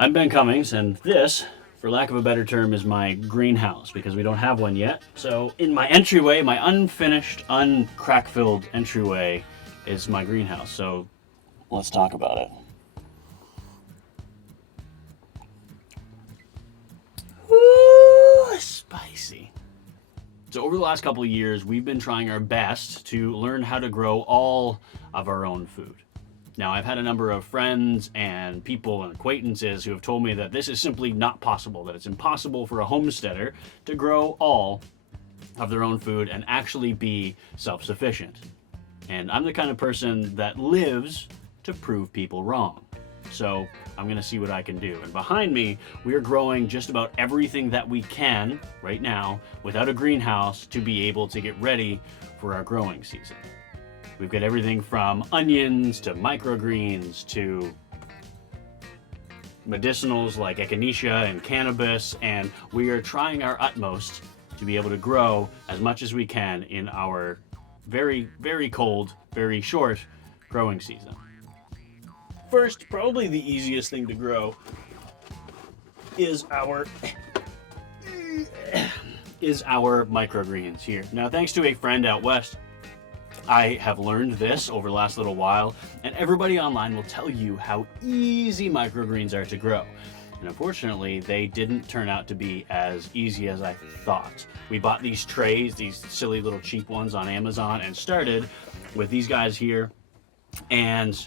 I'm Ben Cummings, and this, for lack of a better term, is my greenhouse because we don't have one yet. So, in my entryway, my unfinished, uncrack-filled entryway is my greenhouse. So, let's talk about it. Ooh, spicy. So, over the last couple of years, we've been trying our best to learn how to grow all of our own food. Now, I've had a number of friends and people and acquaintances who have told me that this is simply not possible, that it's impossible for a homesteader to grow all of their own food and actually be self-sufficient. And I'm the kind of person that lives to prove people wrong. So I'm going to see what I can do. And behind me, we are growing just about everything that we can right now without a greenhouse to be able to get ready for our growing season. We've got everything from onions to microgreens to medicinals like echinacea and cannabis, and we are trying our utmost to be able to grow as much as we can in our very, very cold, very short growing season. First, probably the easiest thing to grow is our microgreens here. Now, thanks to a friend out west, I have learned this over the last little while, and everybody online will tell you how easy microgreens are to grow. And unfortunately, they didn't turn out to be as easy as I thought. We bought these trays, these silly little cheap ones on Amazon, and started with these guys here. And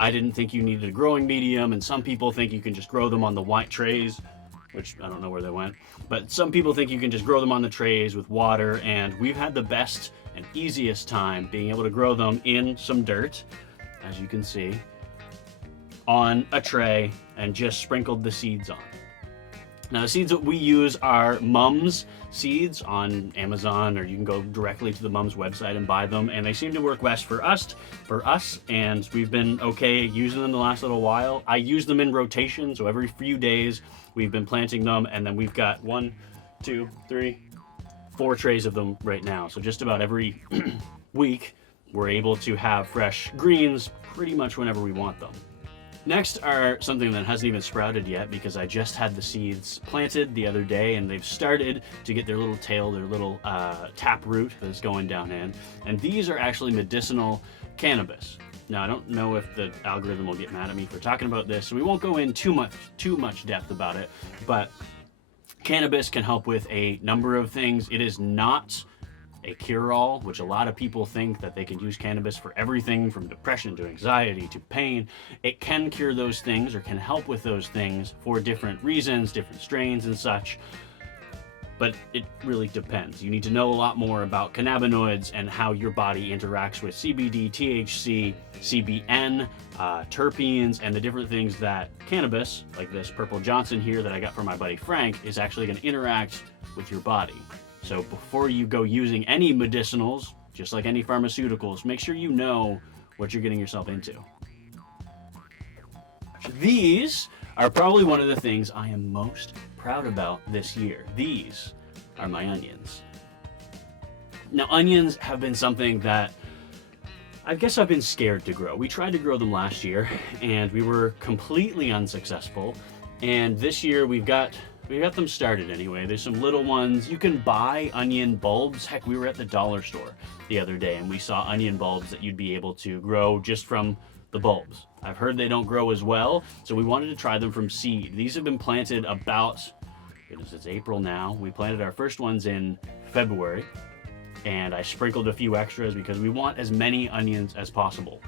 I didn't think you needed a growing medium, and some people think you can just grow them on the white trays, which I don't know where they went. But some people think you can just grow them on the trays with water, and we've had the best and easiest time being able to grow them in some dirt, as you can see, on a tray, and just sprinkled the seeds on. Now, the seeds that we use are Mum's seeds on Amazon, or you can go directly to the Mum's website and buy them, and they seem to work best for us, and we've been okay using them the last little while. I use them in rotation, so every few days we've been planting them, and then we've got 1, 2, 3, 4 trays of them right now. So just about every week we're able to have fresh greens pretty much whenever we want them. Next are something that hasn't even sprouted yet because I just had the seeds planted the other day, and they've started to get their little tail, their little tap root that's going down in. And these are actually medicinal cannabis. Now, I don't know if the algorithm will get mad at me for talking about this, so we won't go in too much depth about it, but cannabis can help with a number of things. It is not a cure-all, which a lot of people think that they can use cannabis for everything from depression to anxiety to pain. It can cure those things or can help with those things for different reasons, different strains and such, but it really depends. You need to know a lot more about cannabinoids and how your body interacts with CBD, THC, CBN, terpenes, and the different things that cannabis, like this Purple Johnson here that I got from my buddy Frank, is actually going to interact with your body. So before you go using any medicinals, just like any pharmaceuticals, make sure you know what you're getting yourself into. These are probably one of the things I am most proud about this year. These are my onions. Now, onions have been something that I guess I've been scared to grow. We tried to grow them last year, and we were completely unsuccessful. And this year we got them started anyway. There's some little ones. You can buy onion bulbs. Heck, we were at the dollar store the other day and we saw onion bulbs that you'd be able to grow just from the bulbs. I've heard they don't grow as well, so we wanted to try them from seed. These have been planted about, goodness, it's April now. We planted our first ones in February, and I sprinkled a few extras because we want as many onions as possible.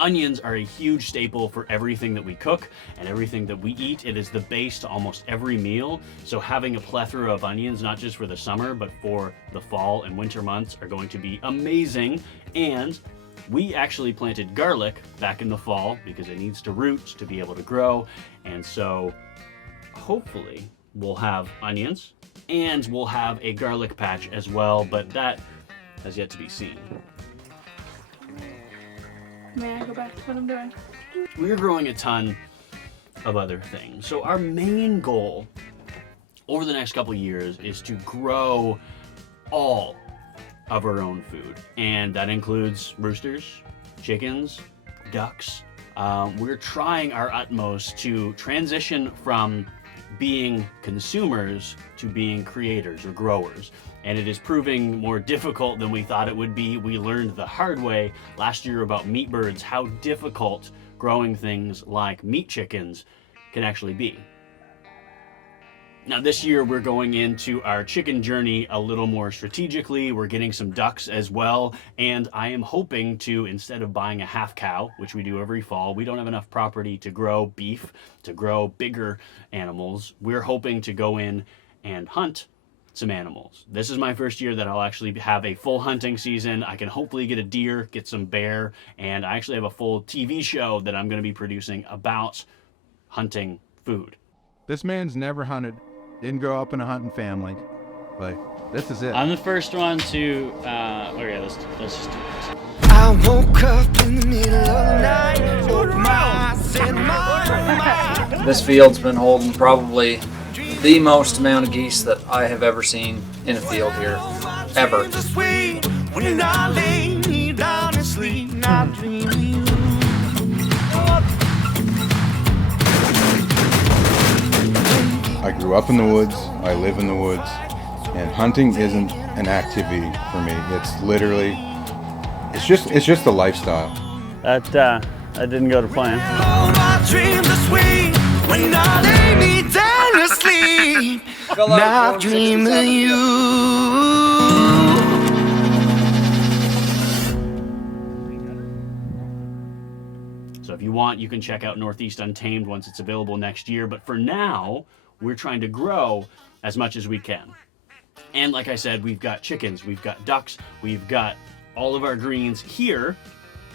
Onions are a huge staple for everything that we cook and everything that we eat. It is the base to almost every meal. So having a plethora of onions, not just for the summer, but for the fall and winter months, are going to be amazing. And we actually planted garlic back in the fall because it needs to root to be able to grow. And so hopefully we'll have onions and we'll have a garlic patch as well, but that has yet to be seen. May I go back to what I'm doing? We're growing a ton of other things. So our main goal over the next couple of years is to grow all of our own food. And that includes roosters, chickens, ducks, we're trying our utmost to transition from being consumers to being creators or growers. And it is proving more difficult than we thought it would be. We learned the hard way last year about meat birds, how difficult growing things like meat chickens can actually be. Now this year we're going into our chicken journey a little more strategically. We're getting some ducks as well, and I am hoping to, instead of buying a half cow, which we do every fall, we don't have enough property to grow beef, to grow bigger animals. We're hoping to go in and hunt some animals. This is my first year that I'll actually have a full hunting season. I can hopefully get a deer, get some bear, and I actually have a full TV show that I'm going to be producing about hunting food. This man's never hunted, didn't grow up in a hunting family, but this is it. I'm the first one to, let's just do this. I woke up in the middle of the night, opened my eyes and my mind. This field's been holding probably the most amount of geese that I have ever seen in a field here, ever. When I lay me down and sleep, not dreaming you. I grew up in the woods, I live in the woods, and hunting isn't an activity for me. It's literally, it's just a lifestyle. That didn't go to plan. All my dreams are sweet when I lay me down to sleep, not dreaming you. So if you want, you can check out Northeast Untamed once it's available next year. But for now, we're trying to grow as much as we can. And like I said, we've got chickens, we've got ducks, we've got all of our greens here.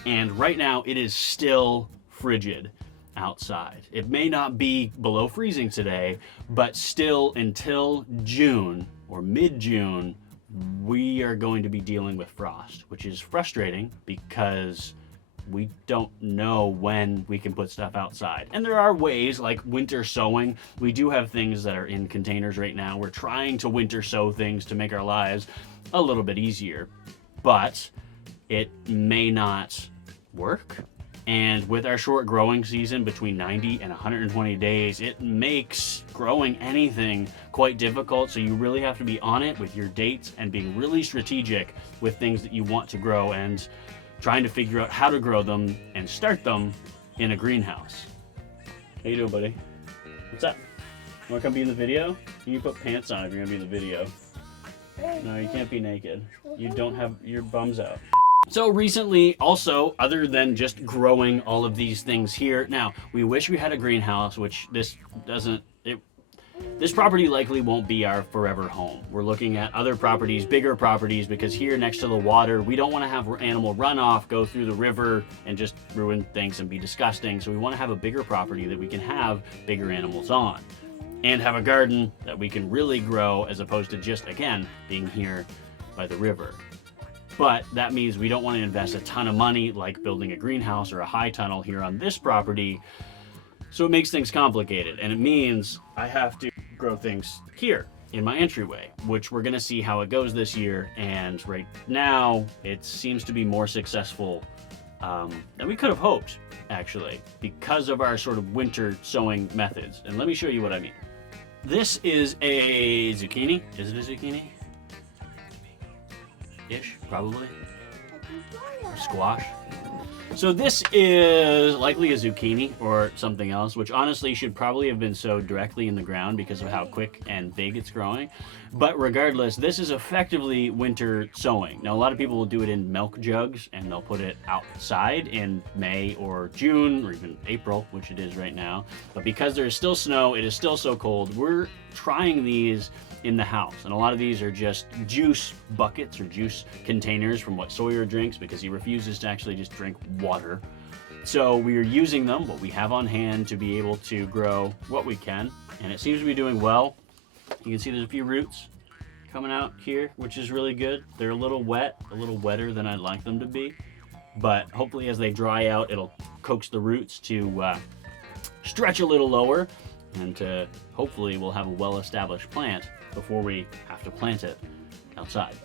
And right now it is still frigid outside. It may not be below freezing today, but still until June or mid-June, we are going to be dealing with frost, which is frustrating because we don't know when we can put stuff outside. And there are ways like winter sowing. We do have things that are in containers right now. We're trying to winter sow things to make our lives a little bit easier, but it may not work. And with our short growing season between 90 and 120 days, it makes growing anything quite difficult. So you really have to be on it with your dates and being really strategic with things that you want to grow and trying to figure out how to grow them and start them in a greenhouse. How you doing, buddy? What's up? You wanna come be in the video? You put pants on if you're gonna be in the video. No, you can't be naked. You don't have your bums out. So recently, also, other than just growing all of these things here, now, we wish we had a greenhouse, which this doesn't, this property likely won't be our forever home. We're looking at other properties, bigger properties, because here next to the water, we don't want to have animal runoff go through the river and just ruin things and be disgusting. So we want to have a bigger property that we can have bigger animals on and have a garden that we can really grow as opposed to just, again, being here by the river. But that means we don't want to invest a ton of money like building a greenhouse or a high tunnel here on this property. So it makes things complicated, and it means I have to grow things here in my entryway, which we're gonna see how it goes this year. And right now, it seems to be more successful than we could have hoped, actually, because of our sort of winter sowing methods. And let me show you what I mean. This is a zucchini. Is it a zucchini? Ish, probably. Or squash. So this is likely a zucchini or something else, which honestly should probably have been sowed directly in the ground because of how quick and big it's growing. But regardless, this is effectively winter sowing. Now, a lot of people will do it in milk jugs and they'll put it outside in May or June or even April, which it is right now. But because there is still snow, it is still so cold, we're trying these in the house. And a lot of these are just juice buckets or juice containers from what Sawyer drinks because he refuses to actually just drink water. So we are using them, what we have on hand, to be able to grow what we can. And it seems to be doing well. You can see there's a few roots coming out here, which is really good. They're a little wet, a little wetter than I'd like them to be. But hopefully as they dry out, it'll coax the roots to stretch a little lower. And hopefully we'll have a well-established plant before we have to plant it outside.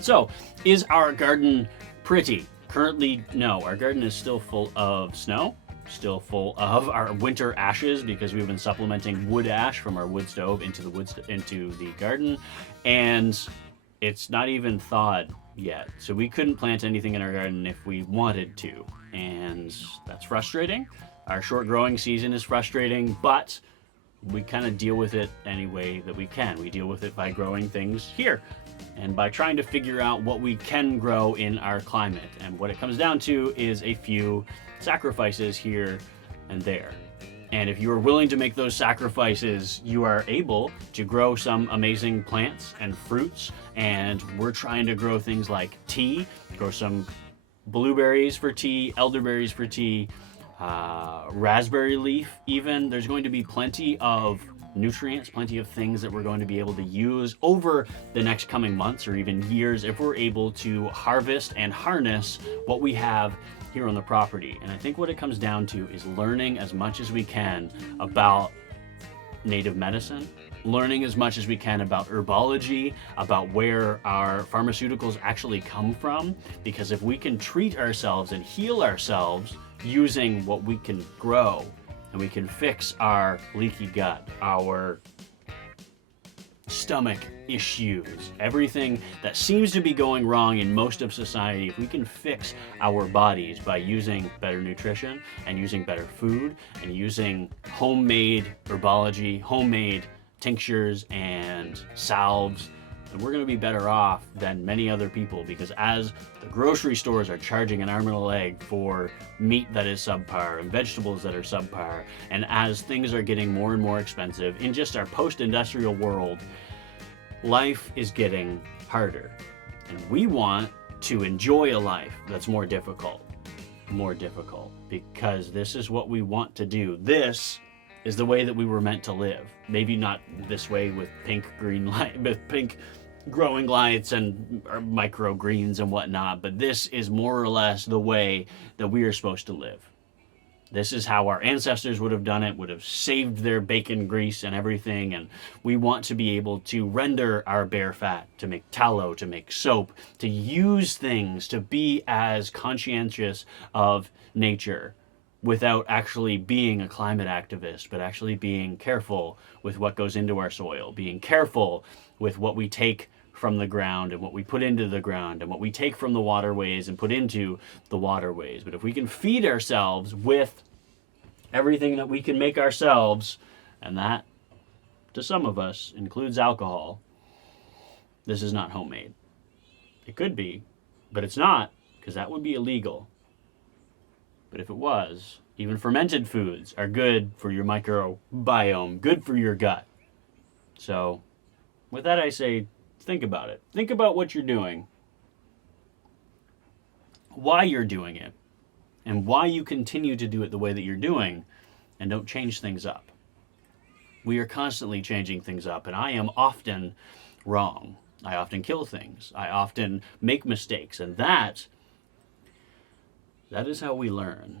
So, is our garden pretty? Currently, no, our garden is still full of snow, still full of our winter ashes because we've been supplementing wood ash from our wood stove into the garden, and it's not even thawed yet. So we couldn't plant anything in our garden if we wanted to, and that's frustrating. Our short growing season is frustrating, but we kind of deal with it any way that we can. We deal with it by growing things here and by trying to figure out what we can grow in our climate. And what it comes down to is a few sacrifices here and there. And if you are willing to make those sacrifices, you are able to grow some amazing plants and fruits. And we're trying to grow things like tea, grow some blueberries for tea, elderberries for tea, raspberry leaf even. There's going to be plenty of nutrients, plenty of things that we're going to be able to use over the next coming months or even years if we're able to harvest and harness what we have here on the property. And I think what it comes down to is learning as much as we can about native medicine, learning as much as we can about herbology, about where our pharmaceuticals actually come from, because if we can treat ourselves and heal ourselves using what we can grow, and we can fix our leaky gut, our stomach issues, everything that seems to be going wrong in most of society, if we can fix our bodies by using better nutrition and using better food and using homemade herbology, homemade tinctures and salves, then we're going to be better off than many other people, because as the grocery stores are charging an arm and a leg for meat that is subpar and vegetables that are subpar, and as things are getting more and more expensive in just our post-industrial world, life is getting harder. And we want to enjoy a life that's more difficult, because this is what we want to do. This is the way that we were meant to live. Maybe not this way with pink growing lights and microgreens and whatnot, but this is more or less the way that we are supposed to live. This is how our ancestors would have done it, would have saved their bacon grease and everything, and we want to be able to render our bear fat, to make tallow, to make soap, to use things, to be as conscientious of nature without actually being a climate activist, but actually being careful with what goes into our soil, being careful with what we take from the ground and what we put into the ground and what we take from the waterways and put into the waterways. But if we can feed ourselves with everything that we can make ourselves, and that, to some of us, includes alcohol, this is not homemade. It could be, but it's not, because that would be illegal. But if it was, even fermented foods are good for your microbiome, good for your gut. So, with that I say, think about it. Think about what you're doing, why you're doing it, and why you continue to do it the way that you're doing, and don't change things up. We are constantly changing things up, and I am often wrong. I often kill things. I often make mistakes, and that is how we learn.